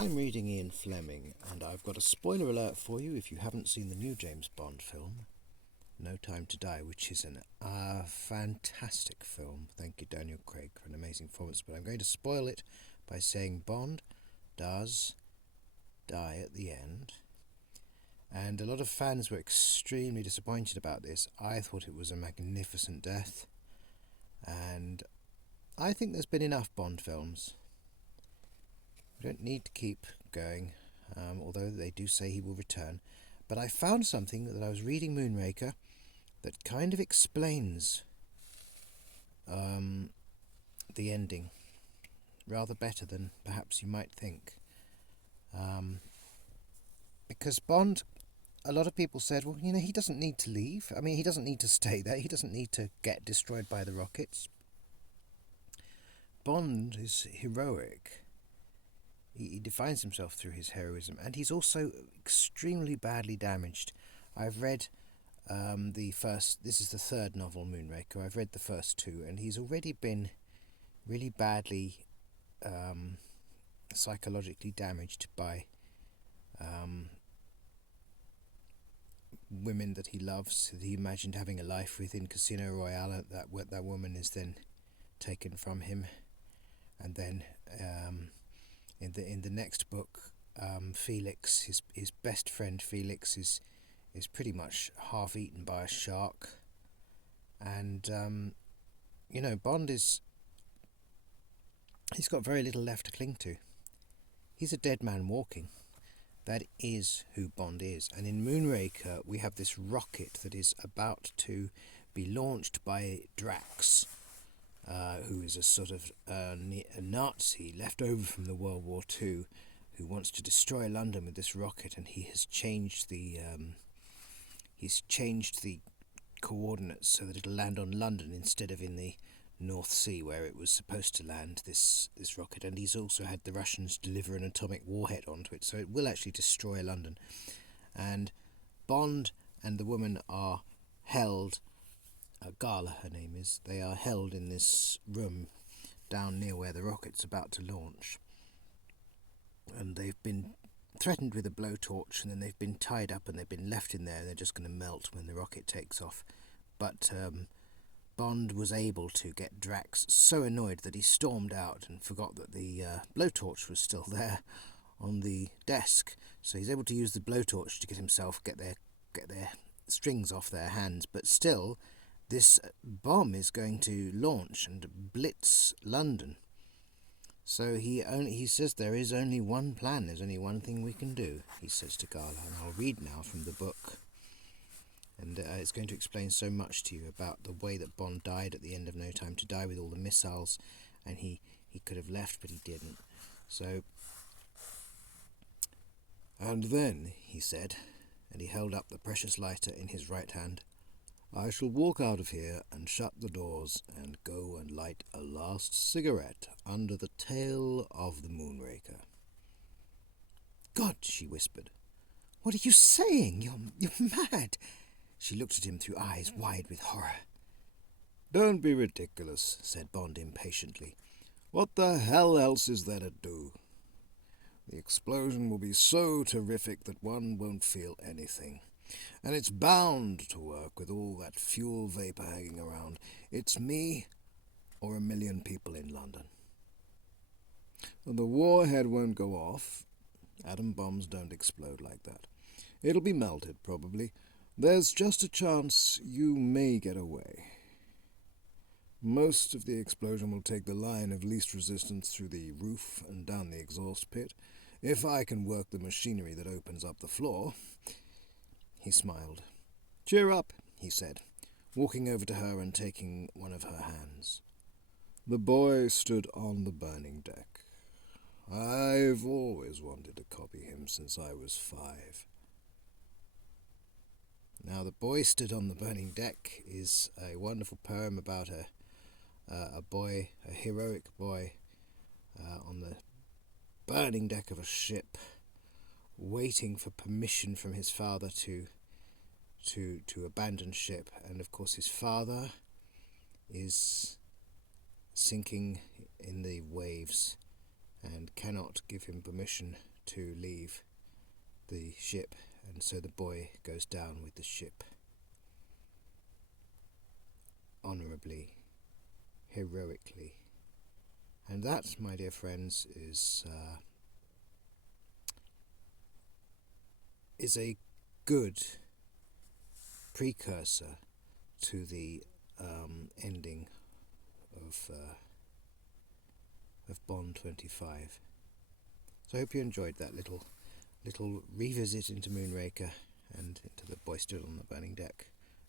I'm reading Ian Fleming, and I've got a spoiler alert for you if you haven't seen the new James Bond film, No Time to Die, which is a fantastic film. Thank you, Daniel Craig, for an amazing performance. But I'm going to spoil it by saying Bond does die at the end. And a lot of fans were extremely disappointed about this. I thought it was a magnificent death. And I think there's been enough Bond films. We don't need to keep going, although they do say he will return. But I found something that I was reading Moonraker that kind of explains the ending rather better than perhaps you might think. Because Bond, a lot of people said, well, he doesn't need to leave. I mean, he doesn't need to stay there. He doesn't need to get destroyed by the rockets. Bond is heroic. He defines himself through his heroism, and he's also extremely badly damaged. I've read this is the third novel, Moonraker. I've read the first two, and he's already been really badly psychologically damaged by women that he loves, that he imagined having a life with in Casino Royale. That woman is then taken from him, and then in the next book, Felix, his best friend Felix, is pretty much half eaten by a shark, and Bond he's got very little left to cling to. He's a dead man walking. That is who Bond is. And in Moonraker, we have this rocket that is about to be launched by Drax, who is a sort of a Nazi left over from the World War II, who wants to destroy London with this rocket, and he has changed the coordinates so that it'll land on London instead of in the North Sea where it was supposed to land, this rocket. And he's also had the Russians deliver an atomic warhead onto it, so it will actually destroy London. And Bond and the woman are held, Gala her name is, they are held in this room down near where the rocket's about to launch, and they've been threatened with a blowtorch, and then they've been tied up and they've been left in there, and they're just going to melt when the rocket takes off. But Bond was able to get Drax so annoyed that he stormed out and forgot that the blowtorch was still there on the desk, so he's able to use the blowtorch to get their strings off their hands. But still, this bomb is going to launch and blitz London. So he says there is only one plan, there's only one thing we can do, he says to Gala. And I'll read now from the book. And it's going to explain so much to you about the way that Bond died at the end of No Time to Die with all the missiles. And he could have left, but he didn't. So, and then, he said, and he held up the precious lighter in his right hand, I shall walk out of here and shut the doors and go and light a last cigarette under the tail of the Moonraker. God, she whispered. What are you saying? You're mad. She looked at him through eyes wide with horror. Don't be ridiculous, said Bond impatiently. What the hell else is there to do? The explosion will be so terrific that one won't feel anything. And it's bound to work with all that fuel vapour hanging around. It's me or 1 million people in London. The warhead won't go off. Atom bombs don't explode like that. It'll be melted, probably. There's just a chance you may get away. Most of the explosion will take the line of least resistance through the roof and down the exhaust pit. If I can work the machinery that opens up the floor... He smiled. Cheer up, he said, walking over to her and taking one of her hands. The boy stood on the burning deck. I've always wanted to copy him since I was 5. Now, The Boy Stood on the Burning Deck is a wonderful poem about a boy, a heroic boy, on the burning deck of a ship, waiting for permission from his father to abandon ship. And of course his father is sinking in the waves, and cannot give him permission to leave the ship, and so the boy goes down with the ship honourably, heroically. And that, my dear friends, is a good precursor to the ending of Bond 25. So I hope you enjoyed that little revisit into Moonraker and into the boy stood on the burning deck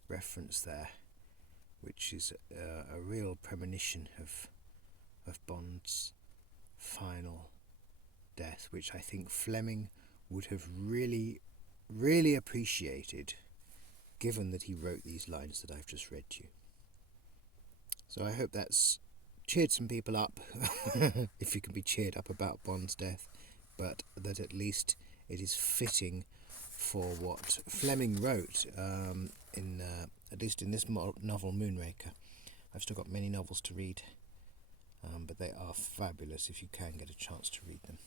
reference there, which is a real premonition of Bond's final death, which I think Fleming would have really appreciated, given that he wrote these lines that I've just read to you. So I hope that's cheered some people up, if you can be cheered up about Bond's death, but that at least it is fitting for what Fleming wrote, at least in this novel Moonraker. I've still got many novels to read, but they are fabulous if you can get a chance to read them.